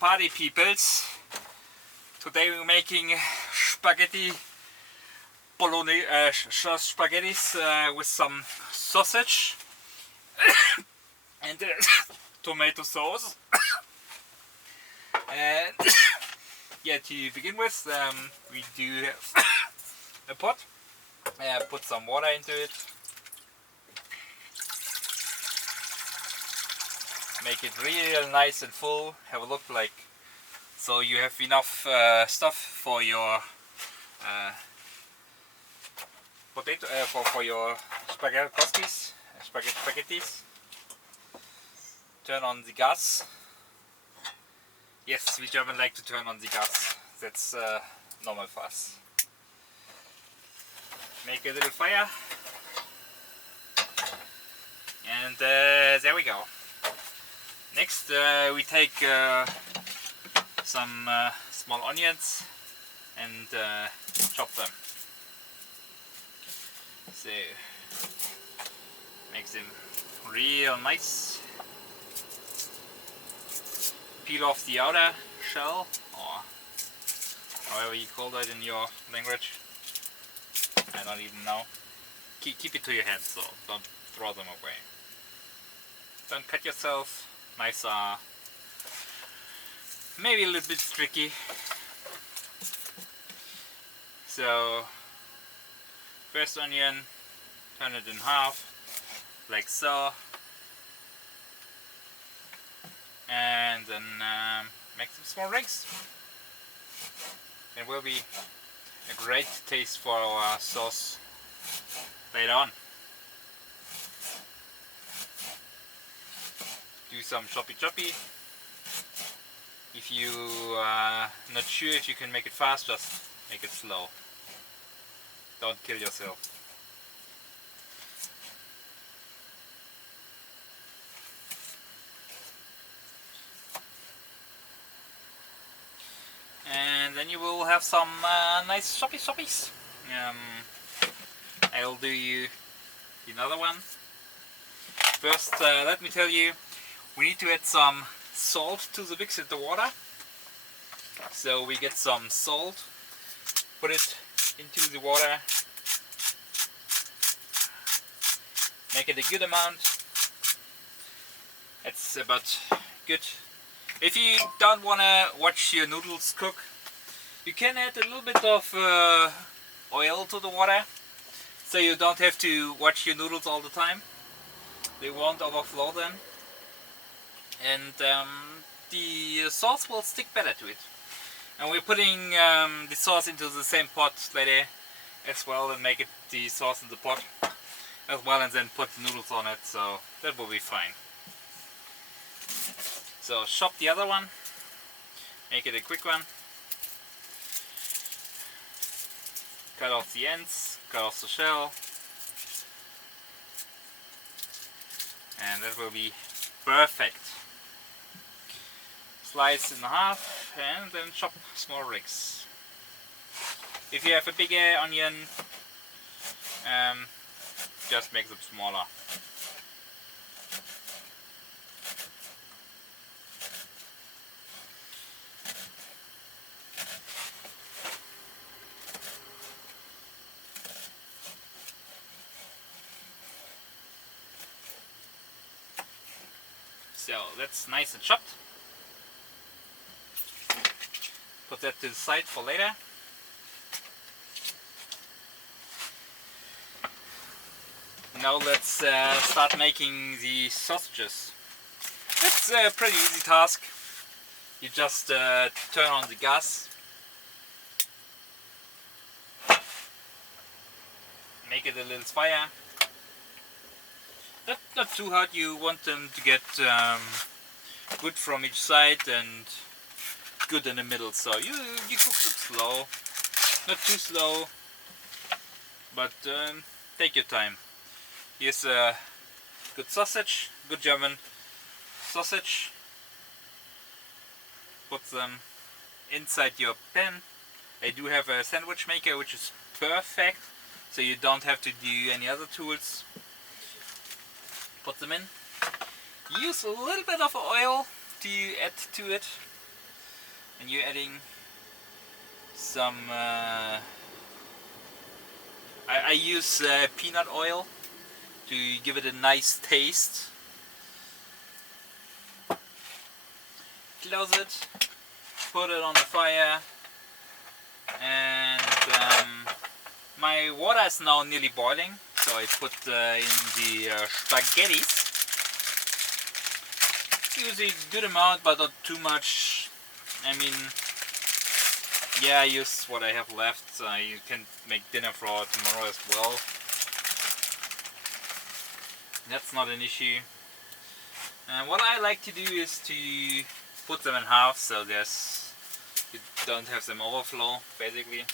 party peoples. Today we're making spaghetti bolognese, spaghettis with some sausage and tomato sauce. And yeah, to begin with, we do have a pot. Put some water into it. Make it real nice and full. Have a look like so you have enough stuff for your potato for your spaghettis. Turn on the gas. Yes, we German like to turn on the gas. That's normal for us. Make a little fire, and there we go. Next, we take some small onions and chop them. So, makes them real nice. Peel off the outer shell, or however you call that in your language. I don't even know. Keep it to your hand, so don't throw them away. Don't cut yourself. Knives are maybe a little bit tricky. So, first onion, turn it in half, like so. And then make some small rings. It will be a great taste for our sauce later on. Do some choppy. If you are not sure if you can make it fast, just make it slow. Don't kill yourself. And then you will have some nice choppies. I'll do you another one. First, let me tell you, we need to add some salt to the mix in the water. So we get some salt, put it into the water, make it a good amount. It's about good. If you don't want to watch your noodles cook, you can add a little bit of oil to the water, so you don't have to watch your noodles all the time. They won't overflow then, and the sauce will stick better to it. And we're putting the sauce into the same pot later as well, and make it the sauce in the pot as well, and then put the noodles on it, so that will be fine. So chop the other one, make it a quick one. Cut off the ends, cut off the shell, and that will be perfect. Slice in half and then chop small rings. If you have a bigger onion, just make them smaller. So that's nice and chopped. Put that to the side for later. Now let's start making the sausages. It's a pretty easy task. You just turn on the gas, make it a little fire. Not too hot. You want them to get good from each side and good in the middle. So you cook them slow, not too slow, but take your time. Here's a good sausage, good German sausage. Put them inside your pan. I do have a sandwich maker, which is perfect, so you don't have to do any other tools. Put them in. Use a little bit of oil to add to it. and you're adding some I use peanut oil to give it a nice taste. Close it, put it on the fire, and my water is now nearly boiling, so I put in the spaghettis. Use a good amount, but not too much. I mean, yeah, I use what I have left. You can make dinner for tomorrow as well. That's not an issue. And what I like to do is to put them in half, so you don't have them overflow, basically.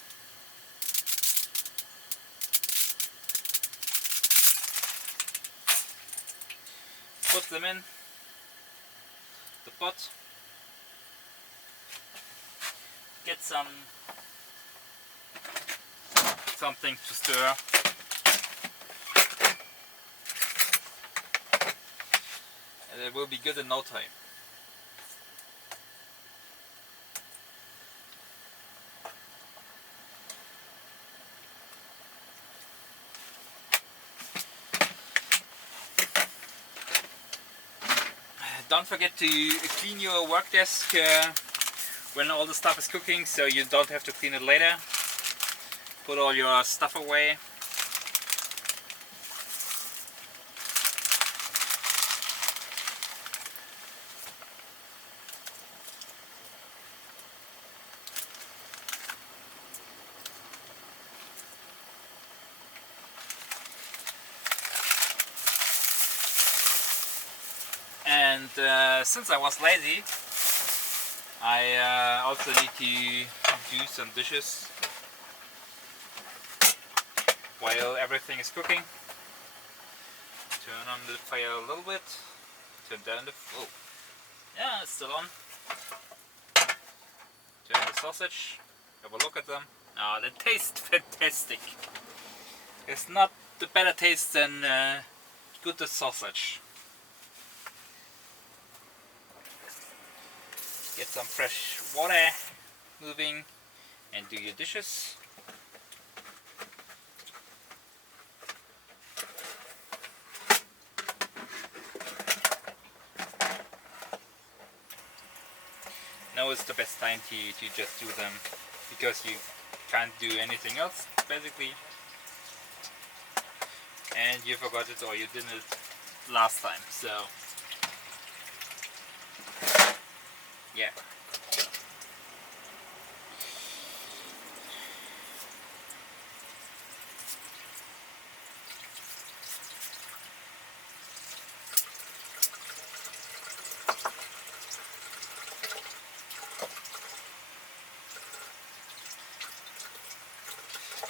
Put them in the pot. Get something to stir. And it will be good in no time. Don't forget to clean your work desk when all the stuff is cooking, so you don't have to clean it later. Put all your stuff away. And since I was lazy, I also need to do some dishes while everything is cooking. Turn on the fire a little bit. Turn down the... oh, yeah, it's still on. Turn the sausage. Have a look at them. Oh, they taste fantastic. It's not the better taste than good sausage. Get some fresh water moving and do your dishes. Now is the best time to just do them, because you can't do anything else basically, and you forgot it or you didn't it last time, so yeah.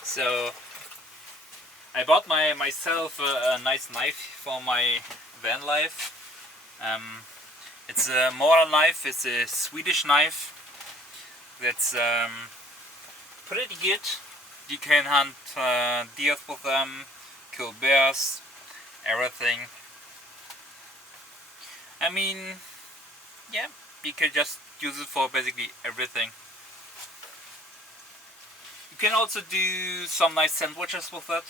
So I bought myself a nice knife for my van life. It's a modern knife. It's a Swedish knife. That's pretty good. You can hunt deer with them, kill bears, everything. I mean, yeah, you can just use it for basically everything. You can also do some nice sandwiches with it.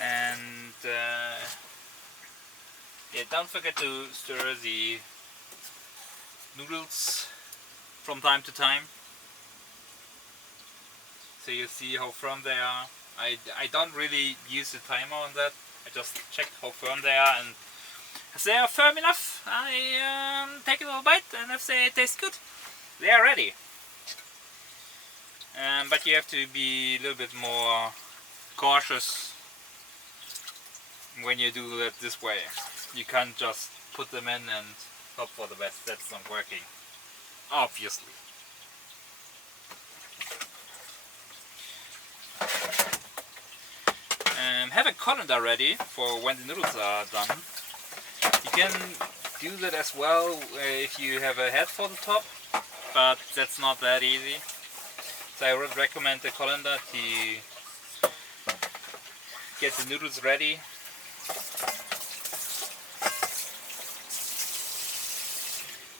And yeah, don't forget to stir the noodles from time to time, so you see how firm they are. I don't really use the timer on that. I just check how firm they are, and if they are firm enough, I take a little bite, and if they taste good, they are ready. But you have to be a little bit more cautious when you do it this way. You can't just put them in and hope for the best. That's not working, obviously. Have a colander ready for when the noodles are done. You can do that as well if you have a head for the top, but that's not that easy. So I would recommend the colander to get the noodles ready.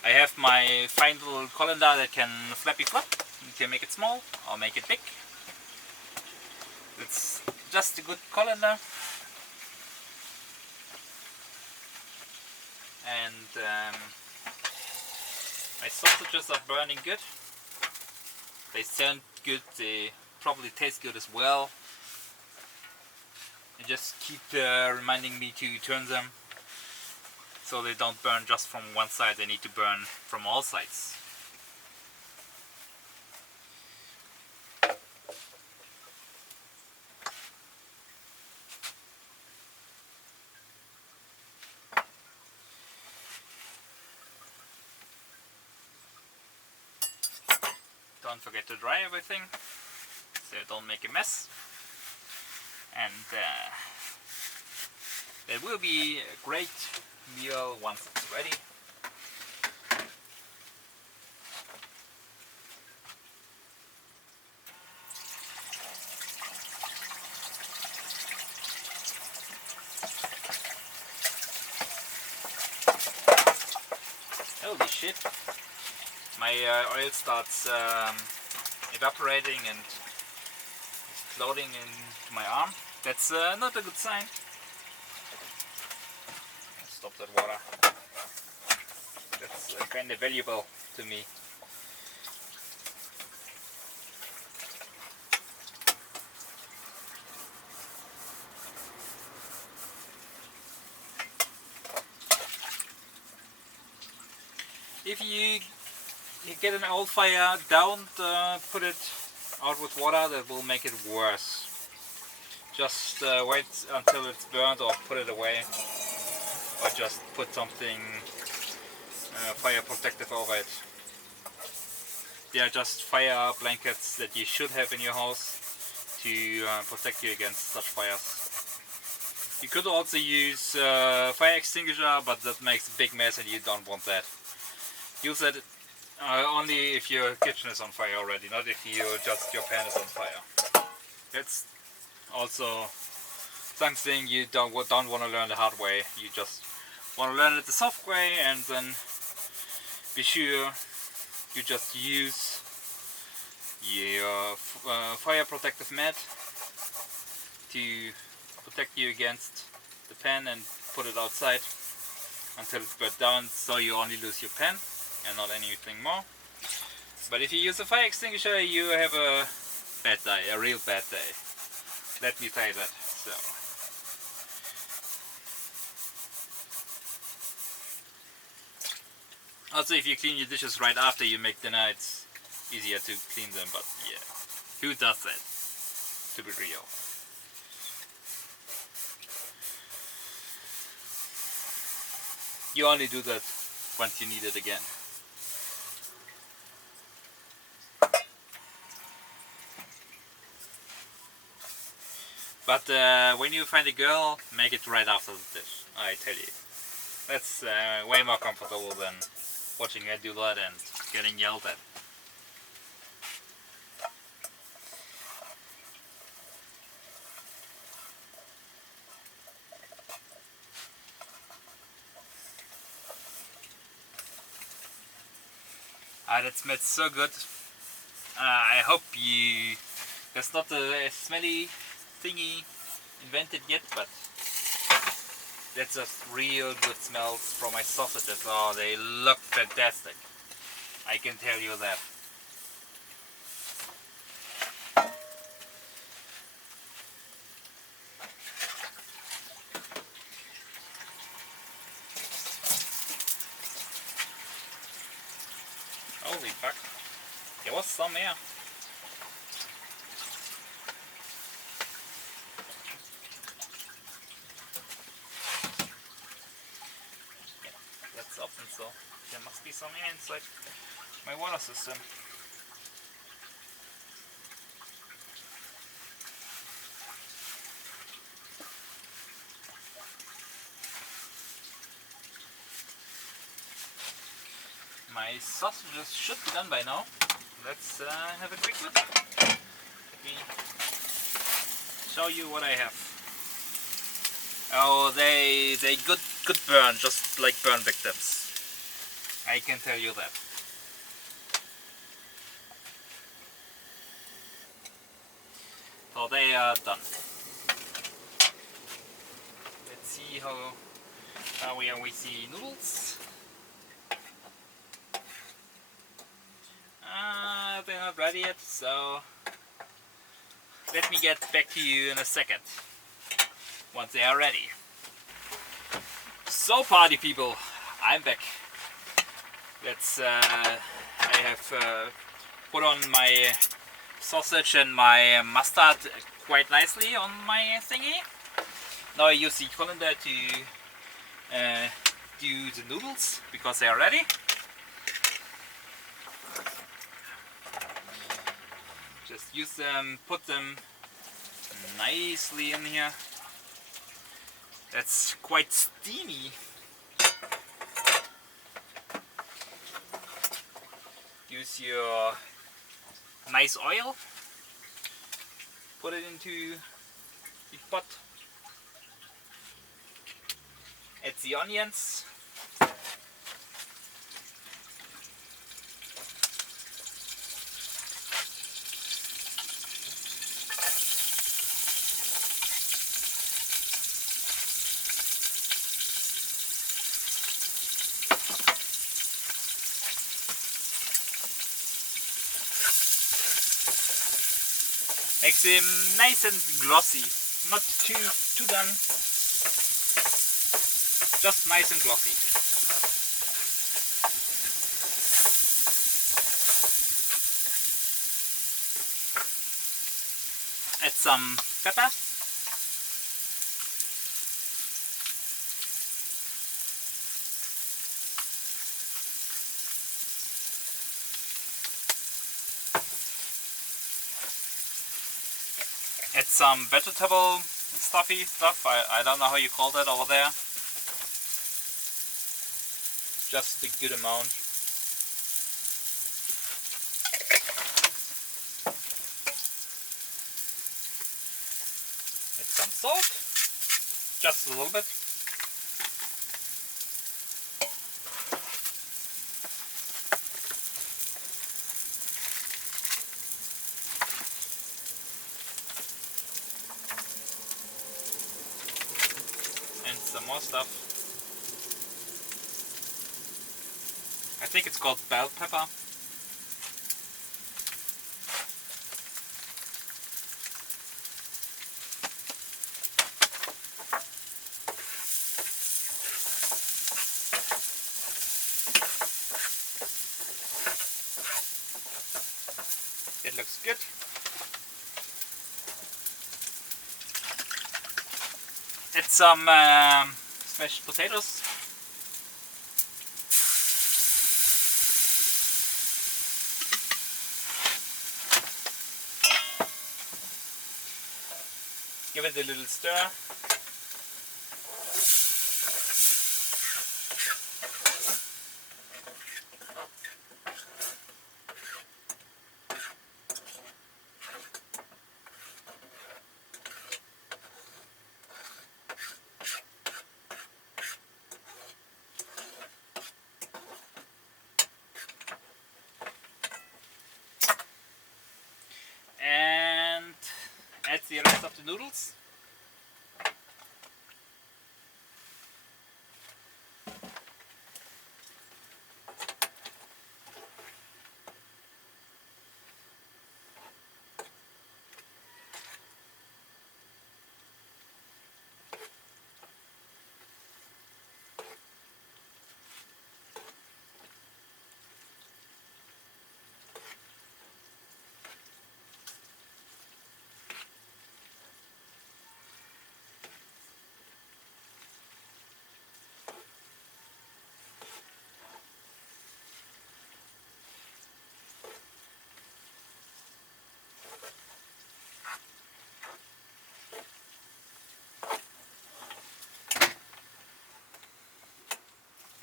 I have my fine little colander that can flappy flop. You can make it small or make it big. It's just a good colander. And my sausages are burning good. They sound good, they probably taste good as well. And just keep reminding me to turn them so they don't burn just from one side, they need to burn from all sides. Don't forget to dry everything so don't make a mess. And it will be a great meal once it's ready. Holy shit! My oil starts evaporating and floating into my arm. That's not a good sign. Stop that water. That's kind of valuable to me. If you get an old fire, don't put it out with water, that will make it worse. Just wait until it's burnt or put it away, or just put something fire protective over it. They are just fire blankets that you should have in your house to protect you against such fires. You could also use fire extinguisher, but that makes a big mess and you don't want that. Use it only if your kitchen is on fire already, not if your pan is on fire. That's also something you don't want to learn the hard way. You just want to learn it the soft way, and then be sure you just use your fire protective mat to protect you against the pan and put it outside until it's burnt down, so you only lose your pan and not anything more. But if you use a fire extinguisher, you have a bad day, a real bad day. Let me say that. So also, if you clean your dishes right after you make dinner, it's easier to clean them, but yeah, who does that, to be real? You only do that once you need it again. But when you find a girl, make it right after the dish, I tell you. That's way more comfortable than watching her do that and getting yelled at. That smells so good. I hope there's not a smelly thingy invented yet, but that's just real good smells from my sausages. Oh, they look fantastic. I can tell you that. Holy fuck. There was some here. That's open, so there must be some air inside my water system. My sausages should be done by now. let's have a quick look. Let me show you what I have. Oh, they good burn, just like burn victims. I can tell you that. So they are done. Let's see how we see noodles. They're not ready yet, so let me get back to you in a second once they are ready. So party people, I'm back. I have put on my sausage and my mustard quite nicely on my thingy. Now I use the colander to do the noodles because they are ready. Just use them, put them nicely in here. That's quite steamy. Use your nice oil. Put it into the pot. Add the onions. Makes them nice and glossy, not too done, just nice and glossy. Add some pepper. Add some vegetable stuffy stuff, I don't know how you call that over there. Just a good amount. Add some salt, just a little bit. Some more stuff. I think it's called bell pepper. It looks good. Add some smashed potatoes. Give it a little stir. And add the rest of the noodles.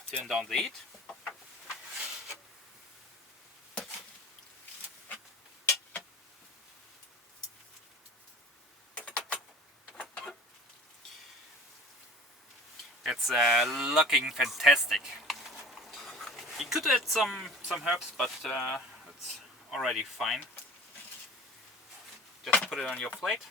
Turn down the heat. It's looking fantastic. You could add some herbs, but it's already fine. Just put it on your plate.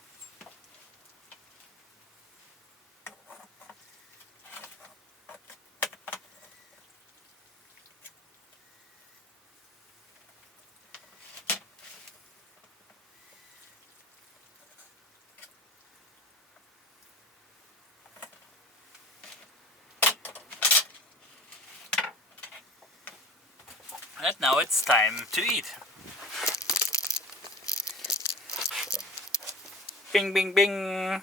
And now it's time to eat. Bing, bing, bing.